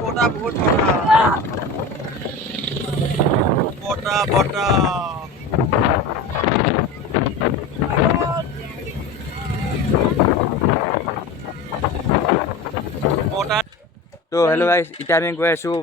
বটা বহুত বটা বটা বটা তো হেল্ল' গাইছ এতিয়া আমি গৈ আছোঁ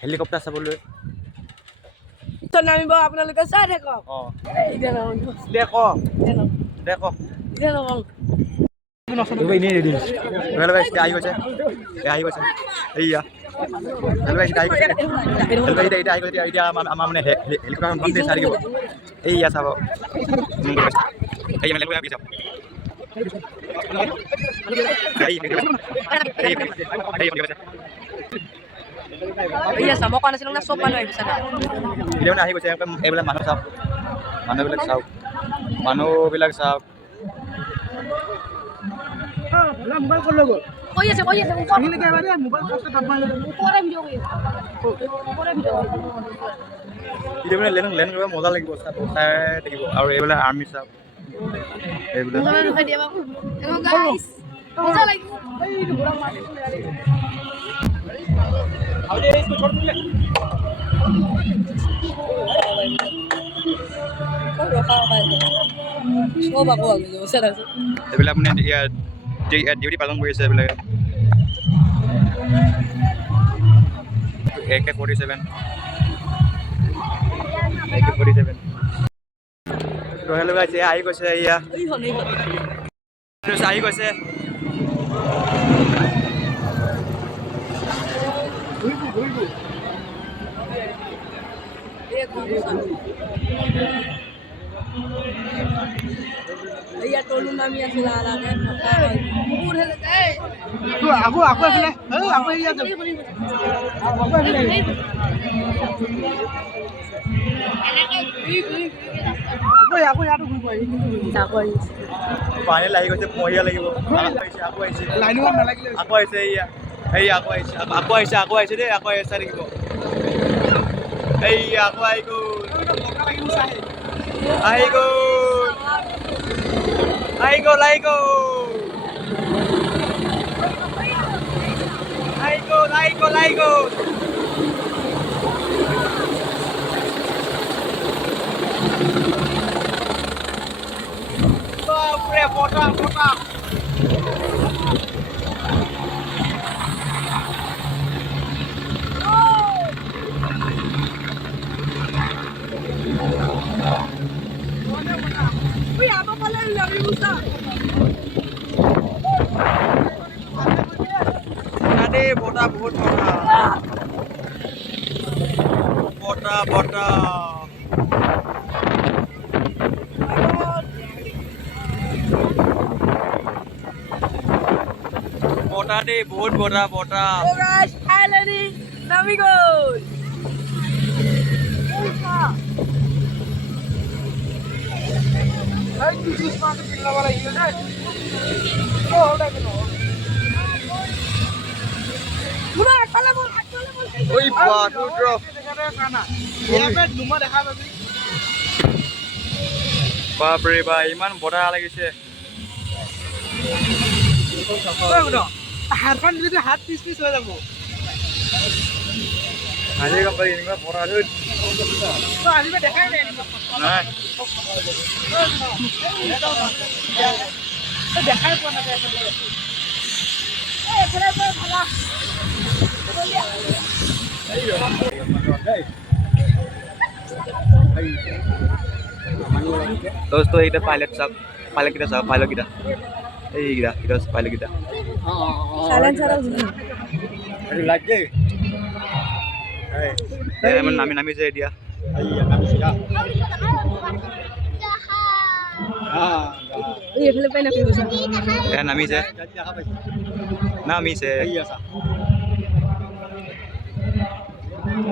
হেলিকপ্টাৰ চাবলৈ নামিব আপোনালোকে চাই থাকক দেখো এনেই ৰেডি হেল্ল' গাইছ এতিয়া আহি গৈছে এইয়া হেল্ল' গাইছ এতিয়া আহি গৈছে এতিয়া আহি গৈছে এতিয়া আমাৰ মানে হেলিকপ্টাৰখন চাই থাকিব এইয়া চাব এই মানে চাব চাব কাৰণে আছিলোঁ চব মানুহ আহিছে ভিডিঅ' আহি গৈছে এইবিলাক মানুহ চাওক মানুহবিলাক চাওক লেন কৰিব মজা লাগিব চাই থাকিব আৰু এইবিলাক আৰ্মি চাওক এইবিলাক এইবিলাক মানে ডিউটি পালন কৰি আছে এইবিলাকে AK-47 হেল্ল' গাইছ আহি গৈছে এয়া আহি গৈছে টলু নামি আছিল পানী লাগি গৈছে মহিয়া লাগিব আকৌ আহিছে এয়া আকৌ আহিছে দেই আকৌ চাই থাকিব এই আকৌ আহি গ'ল বটা বটা বহুত বটা বটা দে বহুত বটা নামি গ'ল বাপৰে বা ইমান বতাহ লাগিছে হাতখন যদি হাত পিচ হৈ যাব আজি গম পাই এনেকুৱা বতাহ আজিবা দেখাই নাই দেখাই পোৱা নাযায় दोस्तों এইটা পাইলট কেইটা এইকেইটা পাইলট কেইটা নামিছে এতিয়া নামিছে এই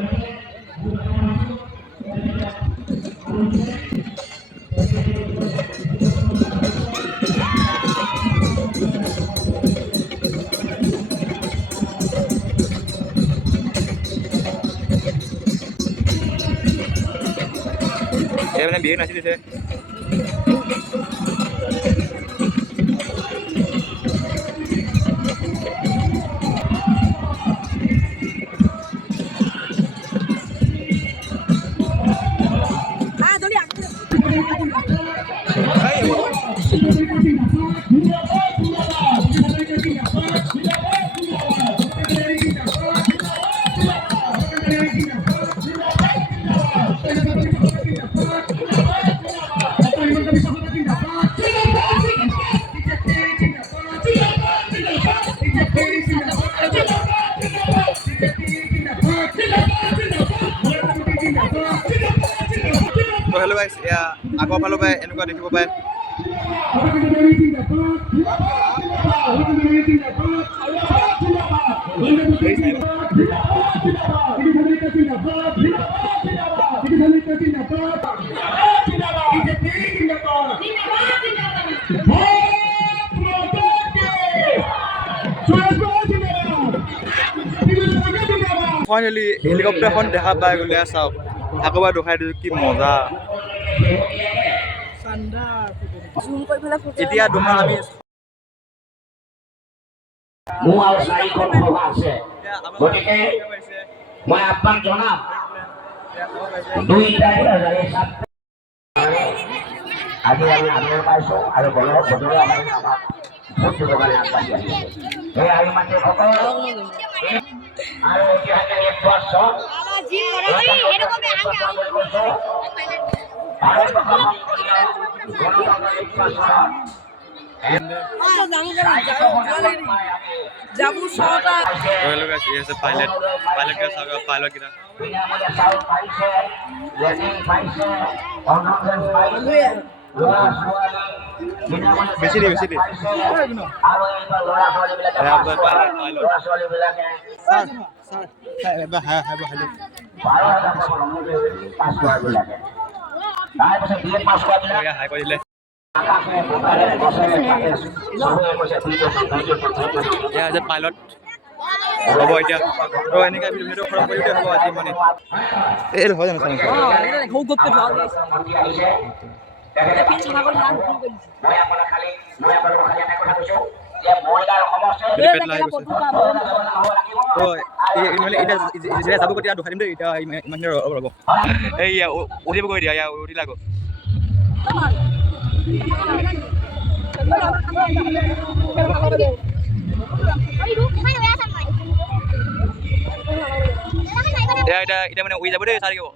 মানে বিয়ে নাচি দিছে তো হেল্ল' গাইছ এয়া আগৰ ফালৰ পৰা এনেকুৱা দেখিব পাৰে ফাইনেলি হেলিকপ্টাৰখন দেখা পাই গ'লে চাওক আকৌ এবাৰ দেখাই দিছোঁ কি মজা এতিয়া দুমাহ আমি গতিকে মই আপোনাক জনাম 2টা আজি আমি আদৰ পাইছোঁ আৰু বলক বদলে আমাৰ ভোট দিবৰ কাৰণে আগবাঢ়ি আহিছে এই আইমাতীসকল আৰু এতিয়া 1 বছৰ যাবো ছটা পাইলট পাইলট কেইটা বেছি দে পাইলট হ'ব এতিয়া এনেকৈ ভিডিঅ' খৰচ কৰিতে হ'ব আজি মানে এই হয় জানো এতিয়া যাব এতিয়া দুখাই দিম দেই এতিয়া ইমানখিনি ৰ'ব এই উঠিব কৈ দিয়া উঠি লাগো এতিয়া মানে উৰি যাব দেই চাই থাকিব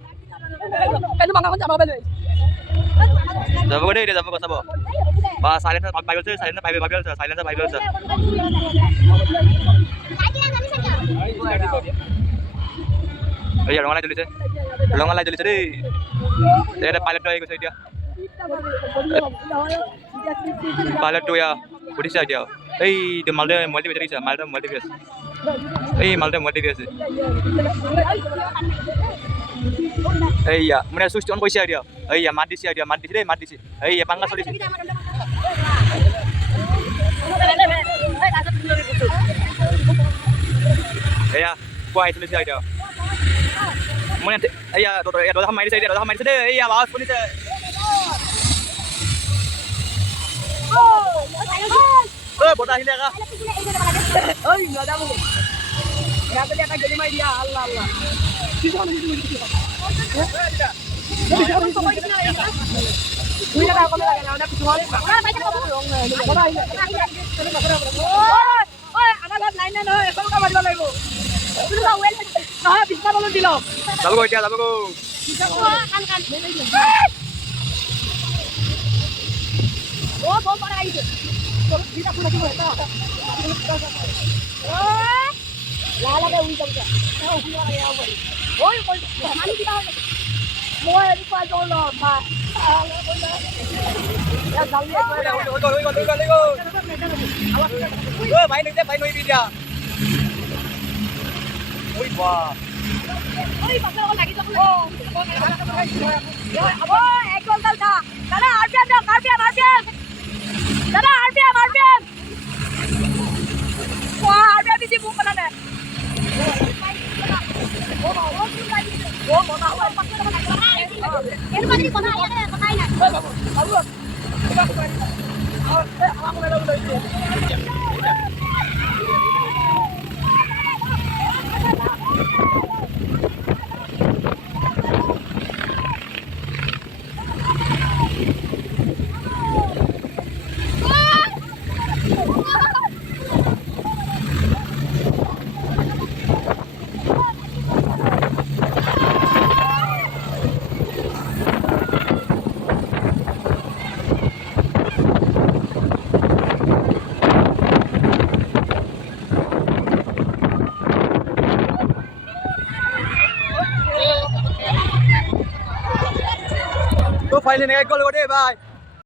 যাব দেই এতিয়া যাব চাব বা চাইলেঞ্চাৰ পাই গৈছে চাইলেঞ্চাৰ ভাবি লৈছে ৰঙা লাইট জ্বলিছে দেই এতিয়া পাইলটটো আহি গৈছে এতিয়া পাইলটটো এয়া উঠিছে এতিয়া এই মালটো মল্টি দেখিছে মালটো মল্টি আছে এই মালটো মল্টি আছে এইয়া মানে চুইচ অন কৰিছে এতিয়া এইয়া মাত দিছে এতিয়া মাত দিছে দেই মাত দিছে এইয়া পাংগা চলিছে এয়া কোৱা চলিছে এতিয়া মানে এইয়া দৰ্জা মাৰিছে এতিয়া দৰ্জা মাৰিছে দেই এইয়া আৱাজ শুনিছে বতাহ আহিলে আকা যাব এতিয়া যাব ভাই তো ফাইনালি এক গোল করে ভাই